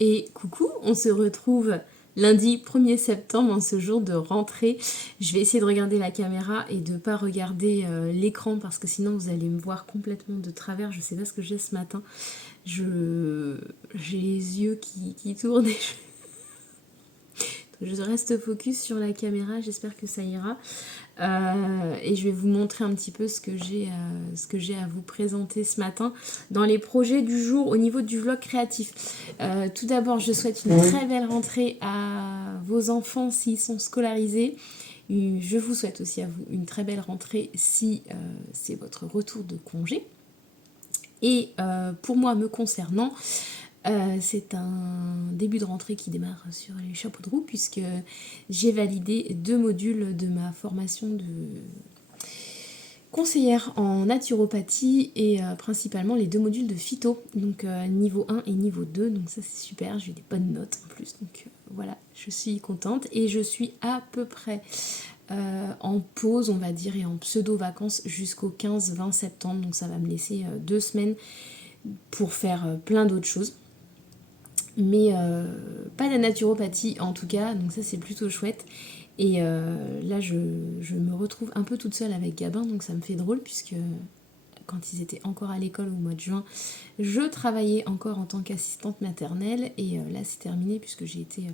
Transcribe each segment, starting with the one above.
Et coucou, on se retrouve lundi 1er septembre en ce jour de rentrée. Je vais essayer de regarder la caméra et de ne pas regarder l'écran parce que sinon vous allez me voir complètement de travers. Je sais pas ce que j'ai ce matin. J'ai les yeux qui tournent et je reste focus sur la caméra, j'espère que ça ira. Et je vais vous montrer un petit peu ce que j'ai à vous présenter ce matin dans les projets du jour au niveau du vlog créatif. Tout d'abord, je souhaite une très belle rentrée à vos enfants s'ils sont scolarisés. Je vous souhaite aussi à vous une très belle rentrée si c'est votre retour de congé. Et pour moi, me concernant, c'est un début de rentrée qui démarre sur les chapeaux de roue puisque j'ai validé 2 modules de ma formation de conseillère en naturopathie et principalement les 2 modules de phyto, donc niveau 1 et niveau 2, donc ça c'est super, j'ai des bonnes notes en plus, donc voilà, je suis contente et je suis à peu près en pause on va dire et en pseudo-vacances jusqu'au 15-20 septembre, donc ça va me laisser 2 semaines pour faire plein d'autres choses. Mais pas la naturopathie en tout cas, donc ça c'est plutôt chouette. Et là je me retrouve un peu toute seule avec Gabin, donc ça me fait drôle puisque quand ils étaient encore à l'école au mois de juin, je travaillais encore en tant qu'assistante maternelle et là c'est terminé puisque j'ai été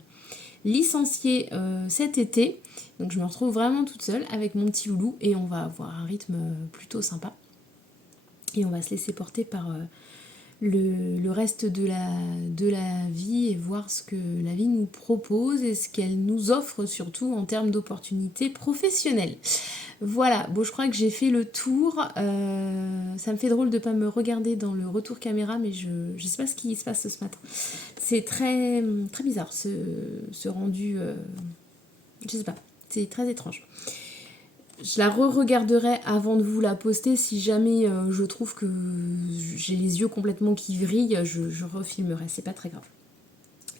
licenciée cet été. Donc je me retrouve vraiment toute seule avec mon petit loulou et on va avoir un rythme plutôt sympa. Et on va se laisser porter par le reste de la vie et voir ce que la vie nous propose et ce qu'elle nous offre surtout en termes d'opportunités professionnelles. Voilà, bon je crois que j'ai fait le tour. Ça me fait drôle de ne pas me regarder dans le retour caméra, mais je sais pas ce qui se passe ce matin. C'est très, très bizarre ce rendu. Je sais pas, c'est très étrange. Je la re-regarderai avant de vous la poster. Si jamais je trouve que j'ai les yeux complètement qui vrillent, je refilmerai, c'est pas très grave.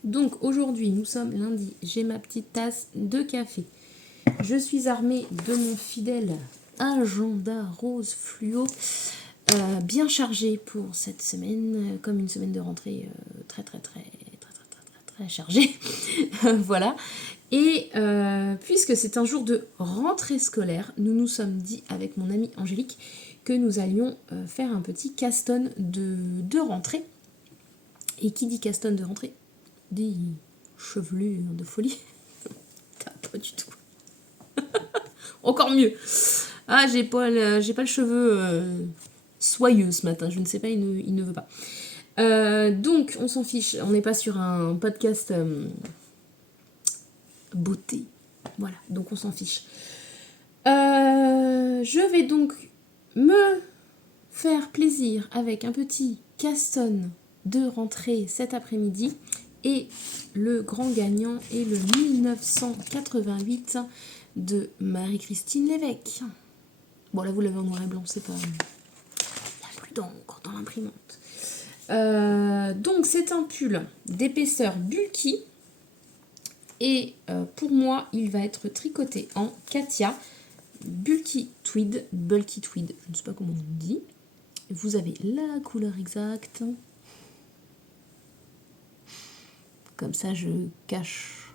Donc aujourd'hui, nous sommes lundi, j'ai ma petite tasse de café. Je suis armée de mon fidèle agenda rose fluo, bien chargé pour cette semaine, comme une semaine de rentrée très chargée. Voilà. Et puisque c'est un jour de rentrée scolaire, nous nous sommes dit avec mon amie Angélique que nous allions faire un petit caston de rentrée. Et qui dit caston de rentrée dit chevelure de folie. Pas du tout. Encore mieux. Ah, j'ai pas le cheveu soyeux ce matin, je ne sais pas, il ne veut pas. Donc, on s'en fiche, on n'est pas sur un podcast beauté. Voilà, donc on s'en fiche. Je vais donc me faire plaisir avec un petit caston de rentrée cet après-midi. Et le grand gagnant est le 1988 de Marie-Christine Lévesque. Bon, là, vous l'avez en noir et blanc, c'est pas... Il n'y a plus d'encre dans l'imprimante. Donc, c'est un pull d'épaisseur bulky. Et pour moi, il va être tricoté en Katia Bulky Tweed, je ne sais pas comment on dit. Vous avez la couleur exacte. Comme ça, je cache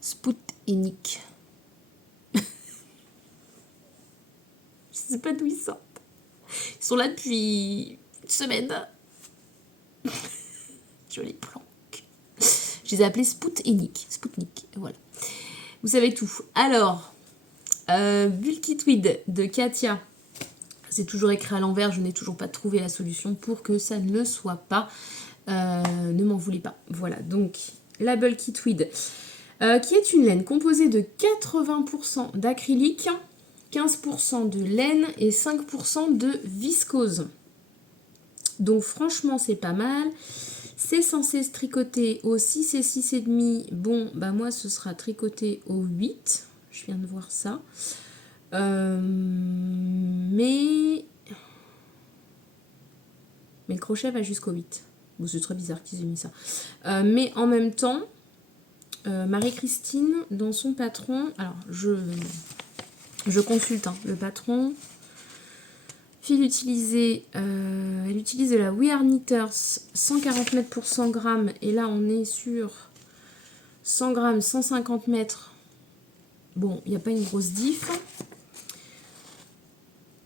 Spoutnik. Je sais pas d'où ils sortent. Ils sont là depuis une semaine. Joli plan. Je les ai appelés Spoutnik, voilà. Vous savez tout. Alors, Bulky Tweed de Katia, c'est toujours écrit à l'envers, je n'ai toujours pas trouvé la solution pour que ça ne le soit pas. Ne m'en voulez pas. Voilà, donc la Bulky Tweed, qui est une laine composée de 80% d'acrylique, 15% de laine et 5% de viscose. Donc franchement, c'est pas mal. C'est censé se tricoter au 6 et 6,5. Bon, bah moi, ce sera tricoté au 8. Je viens de voir ça. Mais le crochet va jusqu'au 8. Bon, c'est très bizarre qu'ils aient mis ça. Mais en même temps, Marie-Christine, dans son patron... Alors, je consulte le patron. Fil utilisé, elle utilise de la We Are Knitters 140 mètres pour 100 grammes. Et là, on est sur 100 grammes, 150 mètres. Bon, il n'y a pas une grosse diff.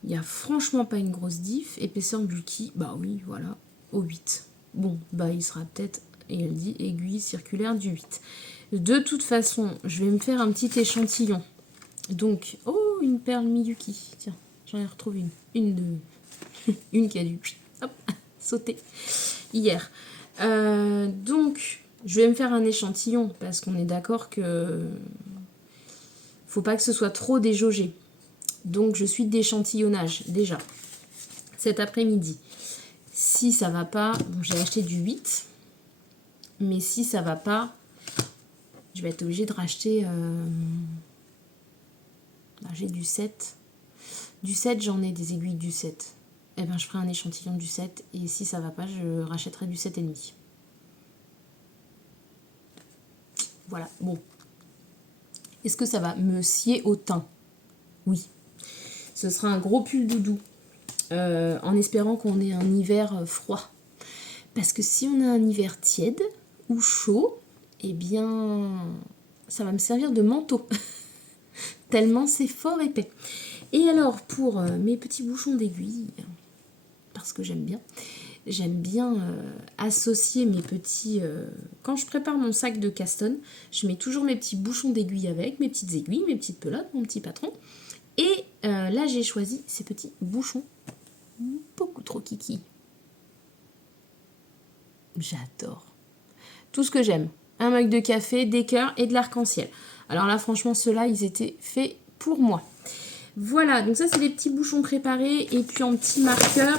Il n'y a franchement pas une grosse diff. Épaisseur bulky, bah oui, voilà, au 8. Bon, bah il sera peut-être, et elle dit aiguille circulaire du 8. De toute façon, je vais me faire un petit échantillon. Donc, oh, une perle Miyuki. Tiens, j'en ai retrouvé une. Une qui a dû hop, sauter hier. Donc, je vais me faire un échantillon parce qu'on est d'accord que faut pas que ce soit trop déjaugé. Donc, je suis d'échantillonnage déjà cet après-midi. Si ça va pas, bon, j'ai acheté du 8, mais si ça va pas, je vais être obligée de racheter. J'ai du 7. Du 7, j'en ai des aiguilles du 7. Eh ben, je ferai un échantillon du 7 et si ça va pas, je rachèterai du 7,5. Voilà, bon. Est-ce que ça va me scier au teint? Oui. Ce sera un gros pull doudou en espérant qu'on ait un hiver froid. Parce que si on a un hiver tiède ou chaud, eh bien, ça va me servir de manteau. Tellement c'est fort épais. Et alors, pour mes petits bouchons d'aiguille, parce que j'aime bien associer mes petits... quand je prépare mon sac de Caston, je mets toujours mes petits bouchons d'aiguille avec, mes petites aiguilles, mes petites pelotes, mon petit patron. Et là, j'ai choisi ces petits bouchons. Beaucoup trop kiki. J'adore. Tout ce que j'aime. Un mug de café, des cœurs et de l'arc-en-ciel. Alors là, franchement, ceux-là, ils étaient faits pour moi. Voilà, donc ça, c'est les petits bouchons préparés. Et puis en petit marqueur...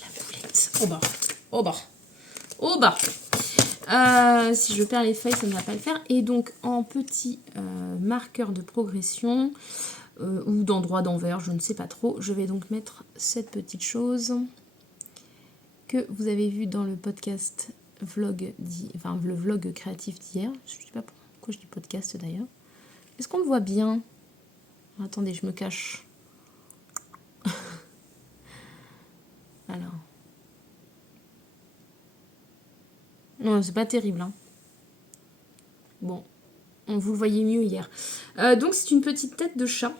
La boulette. Au bas. Si je perds les feuilles, ça ne va pas le faire. Et donc, en petit marqueur de progression... ou d'endroit d'envers, je ne sais pas trop. Je vais donc mettre cette petite chose que vous avez vu dans le podcast vlog, le vlog créatif d'hier. Je ne sais pas pourquoi je dis podcast d'ailleurs. Est-ce qu'on le voit bien? Attendez, je me cache. Alors. Non, c'est pas terrible. Hein. Bon, vous le voyez mieux hier. Donc c'est une petite tête de chat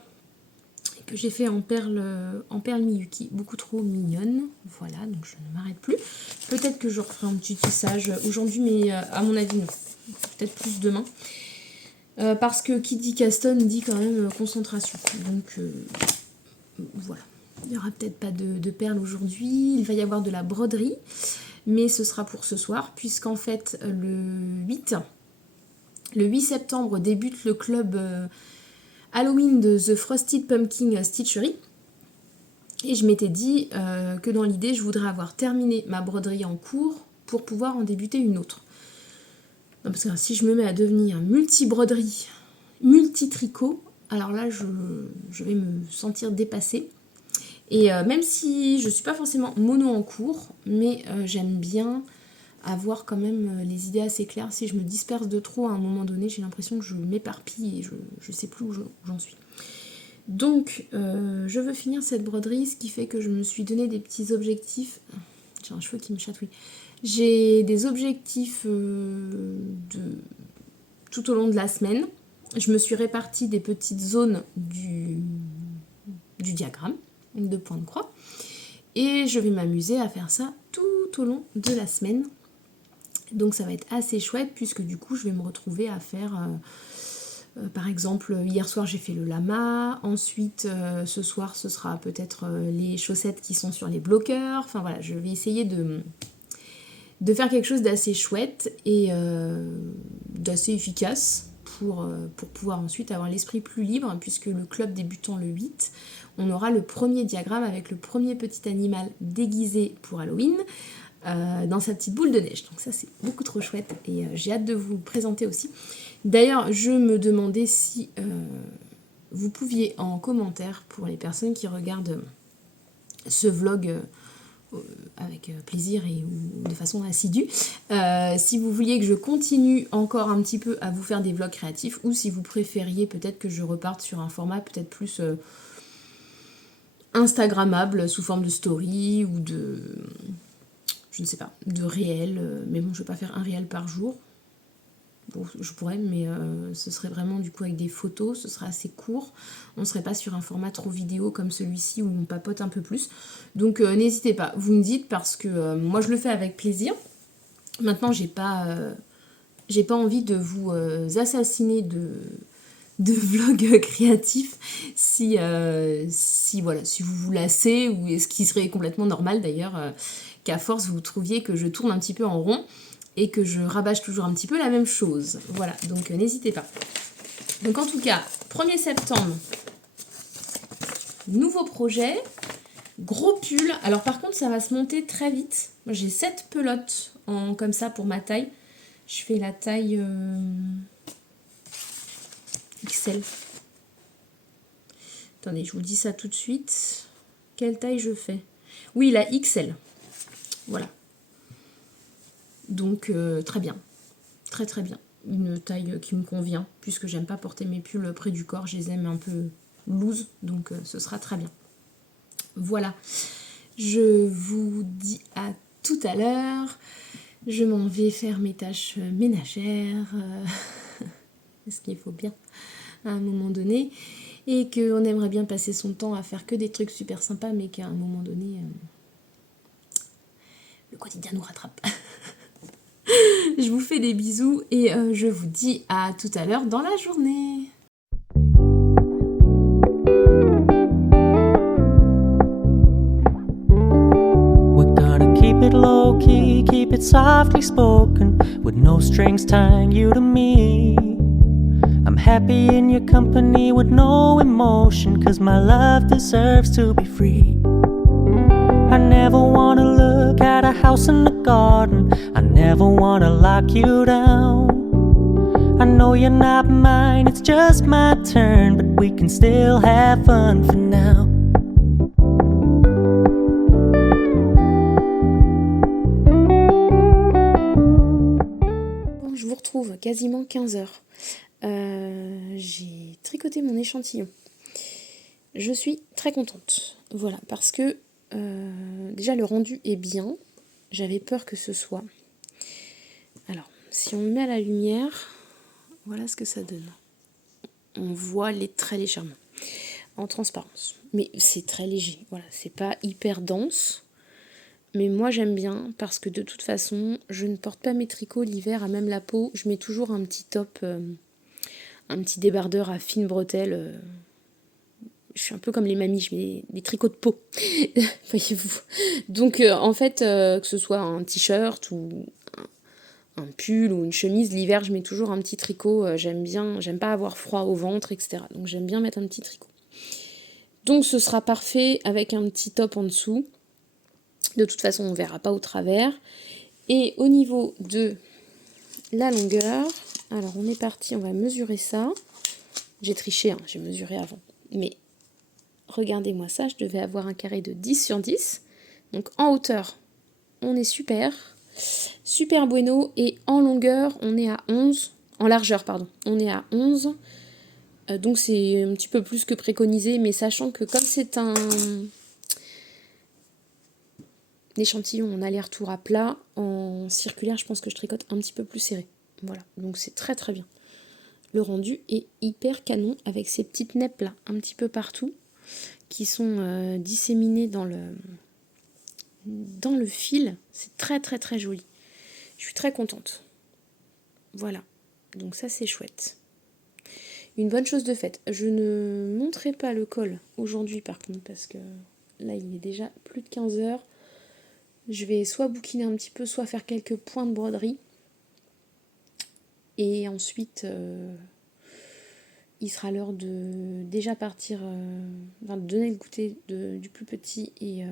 que j'ai fait en perle Miyuki, beaucoup trop mignonne. Voilà, donc je ne m'arrête plus. Peut-être que je referai un petit tissage aujourd'hui, mais à mon avis, non. Peut-être plus demain. Parce que qui dit Caston dit quand même concentration. Donc voilà. Il n'y aura peut-être pas de perles aujourd'hui. Il va y avoir de la broderie, mais ce sera pour ce soir, puisqu'en fait, le 8 septembre débute le club... Halloween de The Frosted Pumpkin Stitchery. Et je m'étais dit que dans l'idée, je voudrais avoir terminé ma broderie en cours pour pouvoir en débuter une autre. Non, parce que si je me mets à devenir multi-broderie, multi-tricot, alors là, je vais me sentir dépassée. Et même si je ne suis pas forcément mono en cours, mais j'aime bien avoir quand même les idées assez claires. Si je me disperse de trop à un moment donné, j'ai l'impression que je m'éparpille et je ne sais plus où j'en suis. Donc, je veux finir cette broderie, ce qui fait que je me suis donné des petits objectifs. J'ai un cheveu qui me chatouille. J'ai des objectifs tout au long de la semaine. Je me suis répartie des petites zones du diagramme de point de croix. Et je vais m'amuser à faire ça tout au long de la semaine. Donc ça va être assez chouette puisque du coup je vais me retrouver à faire par exemple hier soir j'ai fait le lama, ensuite ce soir ce sera peut-être les chaussettes qui sont sur les bloqueurs, enfin voilà, je vais essayer de faire quelque chose d'assez chouette et d'assez efficace pour pouvoir ensuite avoir l'esprit plus libre puisque le club débutant le 8, on aura le premier diagramme avec le premier petit animal déguisé pour Halloween. Dans sa petite boule de neige. Donc ça c'est beaucoup trop chouette et j'ai hâte de vous le présenter aussi. D'ailleurs je me demandais si vous pouviez en commentaire pour les personnes qui regardent ce vlog avec plaisir et de façon assidue. Si vous vouliez que je continue encore un petit peu à vous faire des vlogs créatifs, ou si vous préfériez peut-être que je reparte sur un format peut-être plus instagrammable sous forme de story ou de, je ne sais pas, de réel, mais bon, je vais pas faire un réel par jour. Bon, je pourrais, mais ce serait vraiment du coup avec des photos, ce serait assez court. On ne serait pas sur un format trop vidéo comme celui-ci où on papote un peu plus. Donc n'hésitez pas, vous me dites, parce que moi je le fais avec plaisir. Maintenant, j'ai pas envie de vous assassiner de vlogs créatifs si vous vous lassez, ou ce qui serait complètement normal d'ailleurs, qu'à force vous trouviez que je tourne un petit peu en rond et que je rabâche toujours un petit peu la même chose. Voilà, donc n'hésitez pas. Donc en tout cas, 1er septembre, nouveau projet, gros pull. Alors par contre, ça va se monter très vite. Moi j'ai 7 pelotes comme ça pour ma taille. Je fais la taille XL. Attendez, je vous dis ça tout de suite. Quelle taille je fais? Oui, la XL. Voilà. Donc très bien, très très bien, une taille qui me convient, puisque j'aime pas porter mes pulls près du corps, je les aime un peu loose, donc ce sera très bien. Voilà, je vous dis à tout à l'heure, je m'en vais faire mes tâches ménagères, ce qu'il faut bien à un moment donné, et qu'on aimerait bien passer son temps à faire que des trucs super sympas, mais qu'à un moment donné, le quotidien nous rattrape. Je vous fais des bisous et je vous dis à tout à l'heure dans la journée. We're gonna keep it low key, keep it softly spoken, with no strings tying you to me. I'm happy in your company with no emotion, 'cause my love deserves to be free. I never wanna look at a house in the garden, I never wanna lock you down. I know you're not mine, it's just my turn, but we can still have fun for now. Bon, je vous retrouve quasiment 15h. J'ai tricoté mon échantillon. Je suis très contente, voilà, parce que déjà le rendu est bien. J'avais peur que ce soit. Alors, si on le met à la lumière, voilà ce que ça donne. On voit les traits légèrement en transparence, mais c'est très léger. Voilà, c'est pas hyper dense, mais moi j'aime bien parce que de toute façon, je ne porte pas mes tricots l'hiver à même la peau. Je mets toujours un petit top, un petit débardeur à fines bretelles. Je suis un peu comme les mamies, je mets des tricots de peau, voyez-vous. Donc en fait, que ce soit un t-shirt ou un pull ou une chemise, l'hiver je mets toujours un petit tricot, j'aime pas avoir froid au ventre, etc. Donc j'aime bien mettre un petit tricot. Donc ce sera parfait avec un petit top en dessous. De toute façon on ne verra pas au travers. Et au niveau de la longueur, alors on est parti, on va mesurer ça. J'ai triché, hein, j'ai mesuré avant. Mais regardez-moi ça, je devais avoir un carré de 10 sur 10. Donc en hauteur, on est super. Super bueno. Et en longueur, on est à 11. En largeur, pardon. On est à 11. Donc c'est un petit peu plus que préconisé. Mais sachant que comme c'est un échantillon en aller-retour à plat, en circulaire, je pense que je tricote un petit peu plus serré. Voilà. Donc c'est très très bien. Le rendu est hyper canon avec ces petites neppes là, un petit peu partout, qui sont disséminées dans le fil. C'est très très très joli. Je suis très contente. Voilà. Donc ça c'est chouette. Une bonne chose de faite. Je ne montrerai pas le col aujourd'hui par contre, parce que là il est déjà plus de 15h. Je vais soit bouquiner un petit peu, soit faire quelques points de broderie. Et ensuite, il sera l'heure de déjà partir, de donner le goûter du plus petit. Et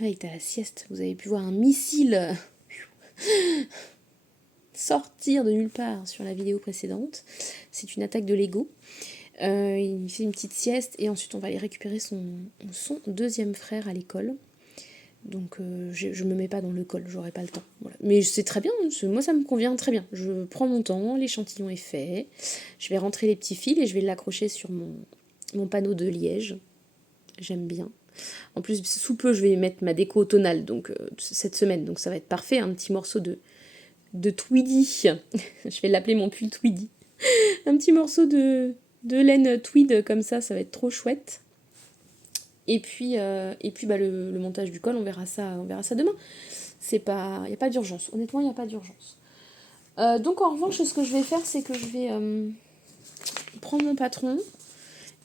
là, il est à la sieste. Vous avez pu voir un missile sortir de nulle part sur la vidéo précédente. C'est une attaque de Lego. Il fait une petite sieste et ensuite on va aller récupérer son deuxième frère à l'école. Donc je me mets pas dans le col, j'aurai pas le temps. Voilà. Mais c'est très bien, moi ça me convient très bien. Je prends mon temps, l'échantillon est fait. Je vais rentrer les petits fils et je vais l'accrocher sur mon panneau de liège. J'aime bien. En plus, sous peu, je vais mettre ma déco automnale donc, cette semaine, donc ça va être parfait. Un petit morceau de Tweedy. Je vais l'appeler mon pull Tweedy. Un petit morceau de laine tweed comme ça va être trop chouette. Et puis le montage du col, on verra ça demain. Il n'y a pas d'urgence. Honnêtement, il n'y a pas d'urgence. Donc en revanche, ce que je vais faire, c'est que je vais prendre mon patron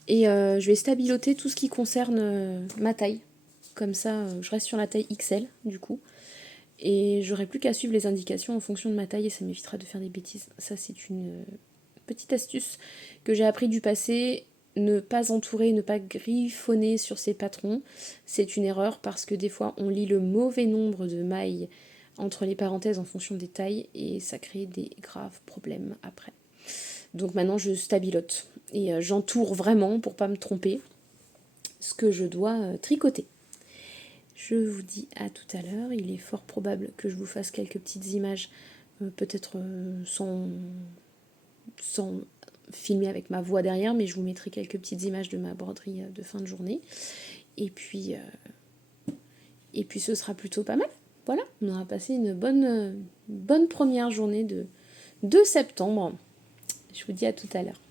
et je vais stabiloter tout ce qui concerne ma taille. Comme ça, je reste sur la taille XL du coup. Et j'aurai plus qu'à suivre les indications en fonction de ma taille et ça m'évitera de faire des bêtises. Ça, c'est une petite astuce que j'ai appris du passé. Ne pas entourer, ne pas griffonner sur ses patrons, c'est une erreur parce que des fois on lit le mauvais nombre de mailles entre les parenthèses en fonction des tailles et ça crée des graves problèmes après. Donc maintenant je stabilote et j'entoure vraiment pour pas me tromper ce que je dois tricoter. Je vous dis à tout à l'heure, il est fort probable que je vous fasse quelques petites images, peut-être sans filmer avec ma voix derrière, mais je vous mettrai quelques petites images de ma broderie de fin de journée. Et puis ce sera plutôt pas mal. Voilà, on aura passé une bonne première journée de septembre. Je vous dis à tout à l'heure.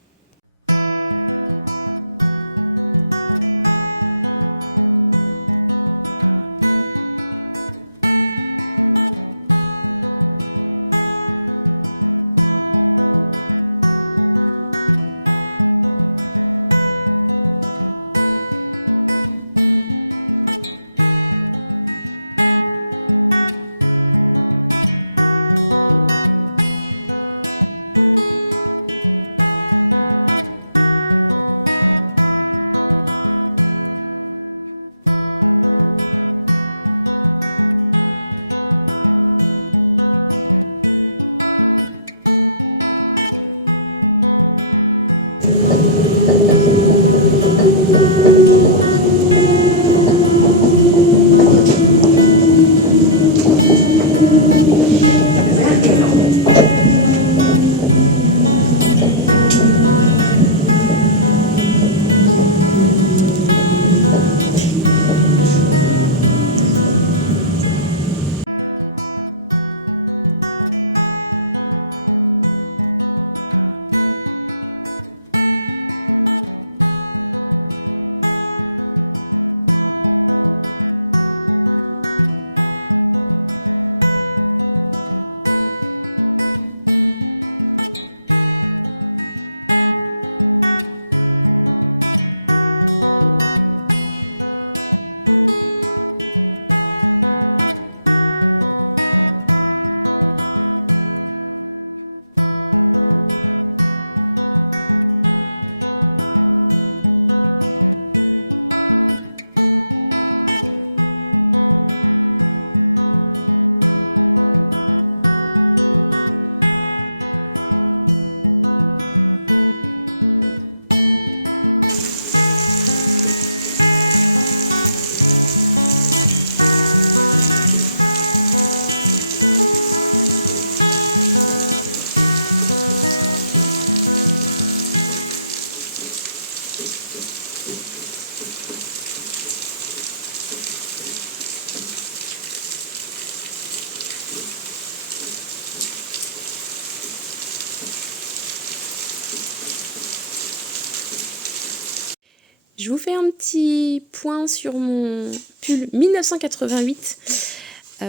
Je vous fais un petit point sur mon pull 1988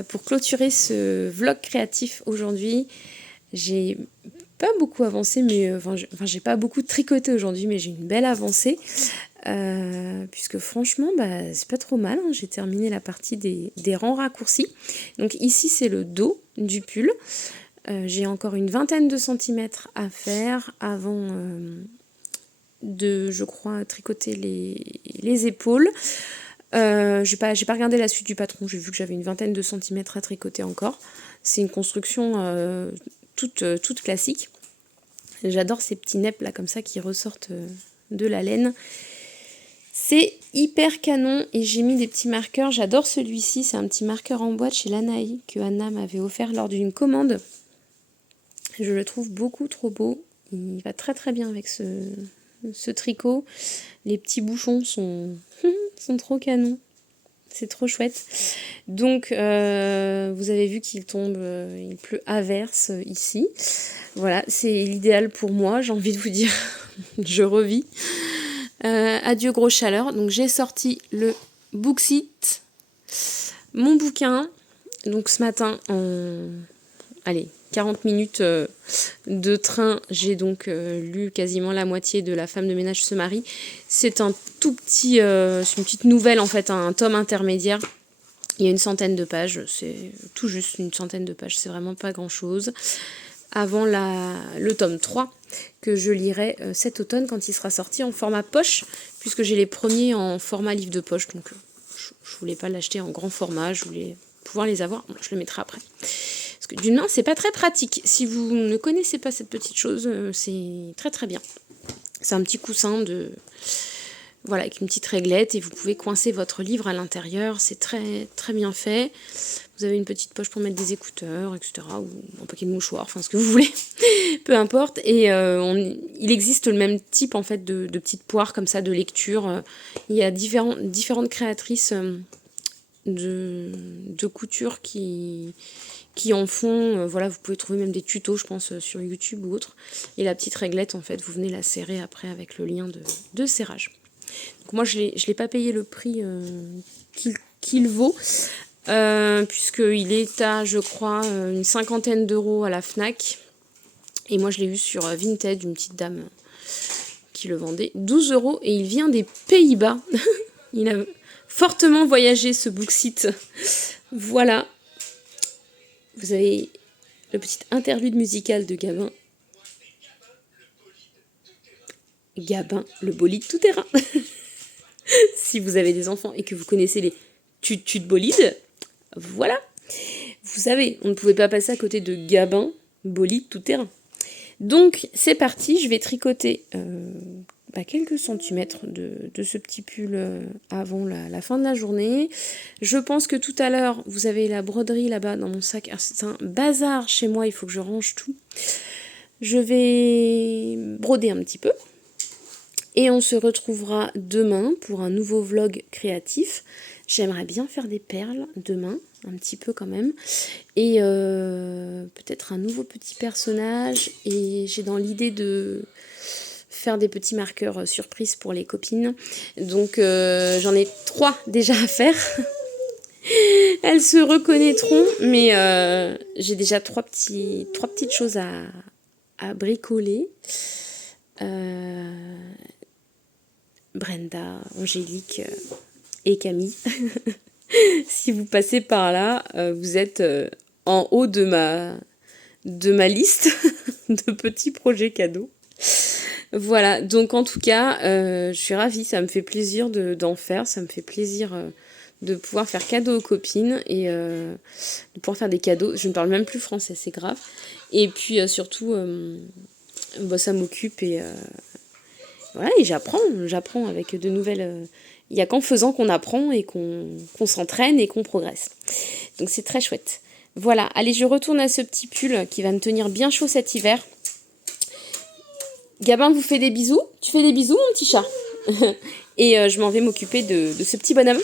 pour clôturer ce vlog créatif aujourd'hui. J'ai pas beaucoup avancé, mais j'ai pas beaucoup tricoté aujourd'hui, mais j'ai une belle avancée. Puisque franchement, c'est pas trop mal. J'ai terminé la partie des rangs raccourcis. Donc ici, c'est le dos du pull. J'ai encore une vingtaine de centimètres à faire avant de, je crois, tricoter les épaules. J'ai pas regardé la suite du patron, j'ai vu que j'avais une vingtaine de centimètres à tricoter encore. C'est une construction toute classique. J'adore ces petits neps là comme ça qui ressortent de la laine. C'est hyper canon et j'ai mis des petits marqueurs. J'adore celui-ci, c'est un petit marqueur en boîte chez Lanaï que Anna m'avait offert lors d'une commande. Je le trouve beaucoup trop beau. Il va très très bien avec ce tricot. Les petits bouchons sont, sont trop canons. C'est trop chouette. Donc, vous avez vu qu'il tombe, il pleut à verse ici. Voilà, c'est l'idéal pour moi, j'ai envie de vous dire. Je revis. Adieu grosse chaleur. Donc, j'ai sorti le Booksite, mon bouquin. Donc, ce matin, en 40 minutes de train, j'ai donc lu quasiment la moitié de La femme de ménage se marie. C'est un tout petit, c'est une petite nouvelle en fait, un tome intermédiaire. Il y a une centaine de pages, c'est tout juste une centaine de pages, c'est vraiment pas grand chose. Avant le tome 3, que je lirai cet automne quand il sera sorti en format poche, puisque j'ai les premiers en format livre de poche, donc je voulais pas l'acheter en grand format, je voulais pouvoir les avoir, je le mettrai après. Parce que d'une main, c'est pas très pratique. Si vous ne connaissez pas cette petite chose, c'est très très bien. C'est un petit coussin voilà, avec une petite réglette et vous pouvez coincer votre livre à l'intérieur. C'est très très bien fait. Vous avez une petite poche pour mettre des écouteurs, etc. Ou un paquet de mouchoirs, enfin ce que vous voulez. Peu importe. Et il existe le même type en fait de petites poires comme ça de lecture. Il y a différentes créatrices de couture qui en font, voilà, vous pouvez trouver même des tutos, je pense, sur YouTube ou autre. Et la petite réglette, en fait, vous venez la serrer après avec le lien de serrage. Donc moi, je l'ai pas payé le prix qu'il vaut, puisqu'il est à, je crois, une cinquantaine d'euros à la Fnac. Et moi, je l'ai eu sur Vinted, une petite dame qui le vendait, 12 euros. Et il vient des Pays-Bas. Il a fortement voyagé, ce Booksite. Voilà. Vous avez le petit interlude musical de Gabin. Gabin, le bolide tout-terrain. Si vous avez des enfants et que vous connaissez les tutus de bolide, voilà. Vous savez, on ne pouvait pas passer à côté de Gabin, bolide tout-terrain. Donc, c'est parti. Je vais tricoter quelques centimètres de ce petit pull avant la fin de la journée. Je pense que tout à l'heure, vous avez la broderie là-bas dans mon sac. C'est un bazar chez moi, il faut que je range tout. Je vais broder un petit peu. Et on se retrouvera demain pour un nouveau vlog créatif. J'aimerais bien faire des perles demain, un petit peu quand même. Et peut-être un nouveau petit personnage. Et j'ai dans l'idée de faire des petits marqueurs surprises pour les copines. Donc j'en ai 3 déjà à faire. Elles se reconnaîtront, mais j'ai déjà 3 petites choses à bricoler. Brenda, Angélique et Camille. Si vous passez par là, vous êtes en haut de ma liste de petits projets cadeaux. Voilà, donc en tout cas, je suis ravie, ça me fait plaisir d'en faire, ça me fait plaisir de pouvoir faire cadeau aux copines et de pouvoir faire des cadeaux. Je ne parle même plus français, c'est grave. Et puis surtout, ça m'occupe et voilà, et j'apprends avec de nouvelles... Il n'y a qu'en faisant qu'on apprend et qu'on s'entraîne et qu'on progresse. Donc c'est très chouette. Voilà, allez, je retourne à ce petit pull qui va me tenir bien chaud cet hiver. Gabin vous fait des bisous. Tu fais des bisous, mon petit chat. Et je m'en vais m'occuper de ce petit bonhomme.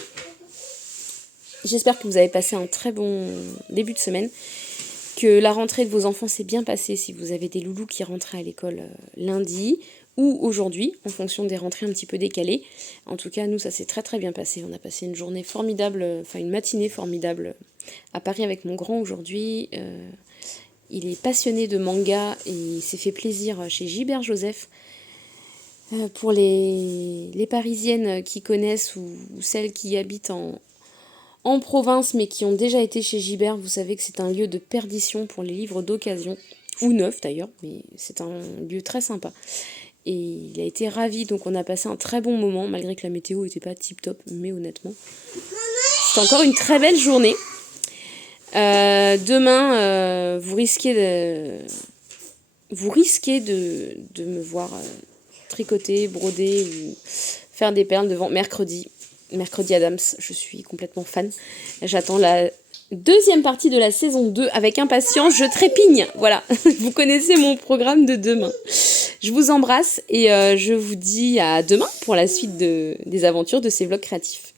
J'espère que vous avez passé un très bon début de semaine. Que la rentrée de vos enfants s'est bien passée si vous avez des loulous qui rentraient à l'école lundi ou aujourd'hui, en fonction des rentrées un petit peu décalées. En tout cas, nous, ça s'est très très bien passé. On a passé une journée formidable, une matinée formidable à Paris avec mon grand aujourd'hui. Il est passionné de manga et il s'est fait plaisir chez Gilbert Joseph. Pour les Parisiennes qui connaissent ou celles qui habitent en province mais qui ont déjà été chez Gilbert, vous savez que c'est un lieu de perdition pour les livres d'occasion, ou neufs d'ailleurs, mais c'est un lieu très sympa. Et il a été ravi, donc on a passé un très bon moment, malgré que la météo n'était pas tip-top, mais honnêtement. C'est encore une très belle journée. Demain, vous risquez de me voir tricoter, broder ou faire des perles devant Mercredi Adams. Je suis complètement fan. J'attends la deuxième partie de la saison 2 avec impatience. Je trépigne. Voilà, vous connaissez mon programme de demain. Je vous embrasse et je vous dis à demain pour la suite des aventures de ces vlogs créatifs.